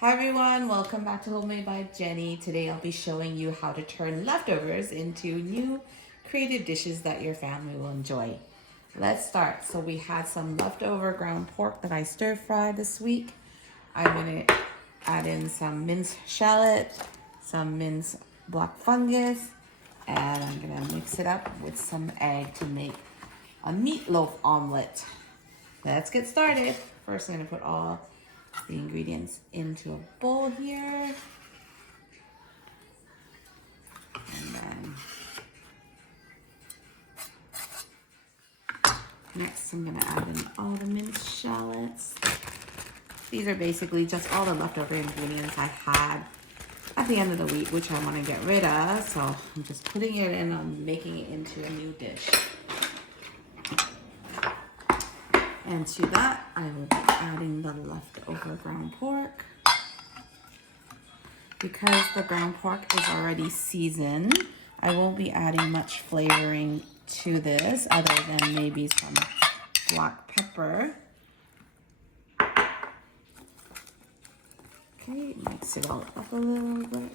Hi everyone, welcome back to Homemade by Jenny. Today I'll be showing you how to turn leftovers into new creative dishes that your family will enjoy. Let's start. So we had some leftover ground pork that I stir fried this week. I'm gonna add in some minced shallot, some minced black fungus, and I'm gonna mix it up with some egg to make a meatloaf omelette. Let's get started. First I'm gonna put all the ingredients into a bowl here. And then next I'm gonna add in all the minced shallots. These are basically just all the leftover ingredients I had at the end of the week, which I want to get rid of. So I'm just putting it in, I'm making it into a new dish. And to that, I will be adding the leftover ground pork. Because the ground pork is already seasoned, I won't be adding much flavoring to this other than maybe some black pepper. Okay, mix it all up a little bit.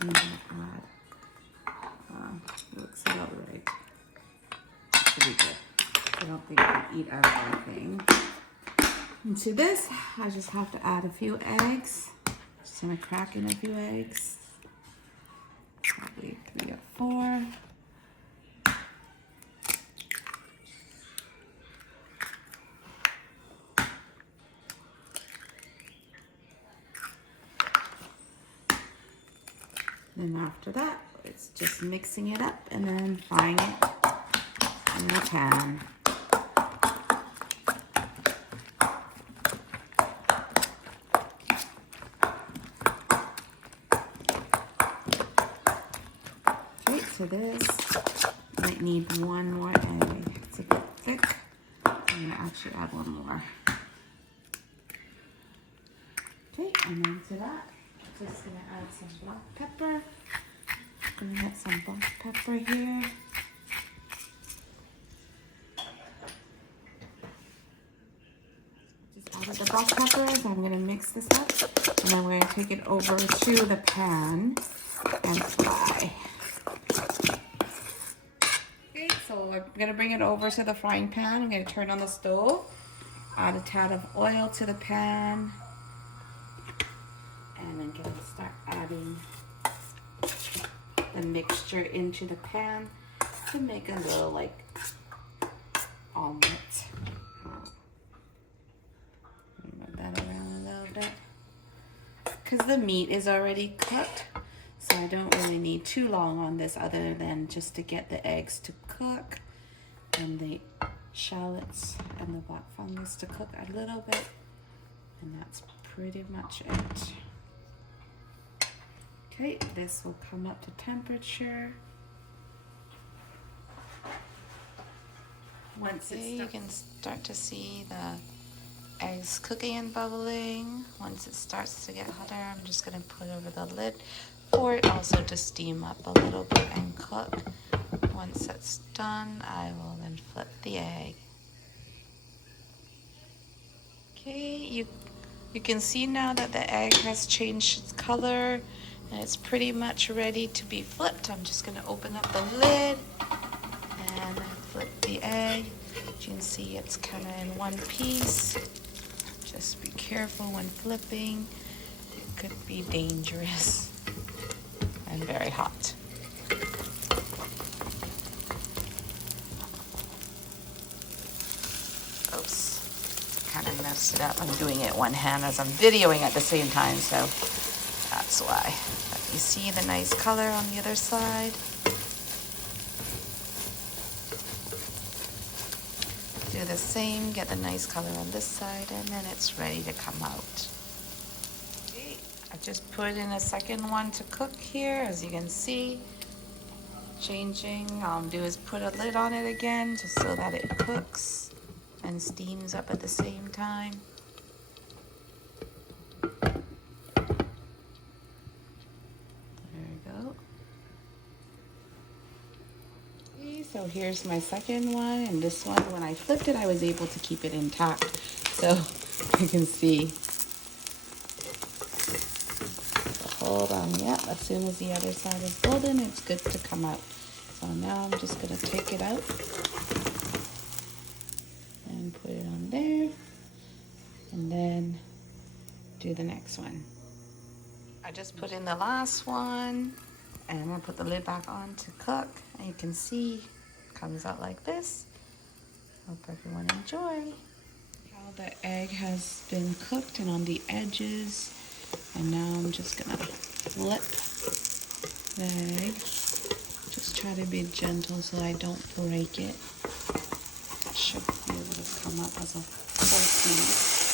And then looks about right. Should be good. I don't think I can eat everything. And to this, I just have to add a few eggs. Just gonna crack in a few eggs. Probably 3 or 4. Then after that, it's just mixing it up and then frying it in the pan. For this, might need one more egg. It's a bit thick. I'm gonna actually add one more. Okay, and then to that, just gonna add some black pepper. I'm gonna get some black pepper here. Just added the black peppers. I'm gonna mix this up, and then we're gonna take it over to the pan and fry. So I'm gonna bring it over to the frying pan. I'm gonna turn on the stove, add a tad of oil to the pan, and then gonna start adding the mixture into the pan to make a little like omelet. Move that around a little bit because the meat is already cooked. So I don't really need too long on this other than just to get the eggs to cook and the shallots and the black fungus to cook a little bit. And that's pretty much it. Okay, this will come up to temperature. Once you can start to see the eggs cooking and bubbling. Once it starts to get hotter, I'm just gonna put over the lid for it also to steam up a little bit and cook. Once that's done, I will then flip the egg. Okay, you can see now that the egg has changed its color and it's pretty much ready to be flipped. I'm just gonna open up the lid and flip the egg. As you can see, it's kind of in one piece. Just be careful when flipping. It could be dangerous and very hot. Oops, kind of messed it up. I'm doing it one hand as I'm videoing at the same time, so that's why. But you see the nice color on the other side. Do the same, get the nice color on this side, and then it's ready to come out. I just put in a second one to cook here, as you can see. Changing, all I'll do is put a lid on it again, just so that it cooks and steams up at the same time. There we go. Okay, so here's my second one, and this one, when I flipped it, I was able to keep it intact. So You can see. Hold on, yeah, as soon as the other side is golden, it's good to come out. So now I'm just gonna take it out and put it on there, and then do the next one. I just put in the last one, and I'm gonna put the lid back on to cook, and you can see it comes out like this. Hope everyone enjoy. How the egg has been cooked and on the edges, and now I'm just gonna flip the egg. Just try to be gentle so I don't break it. It should be able to come up as a whole piece.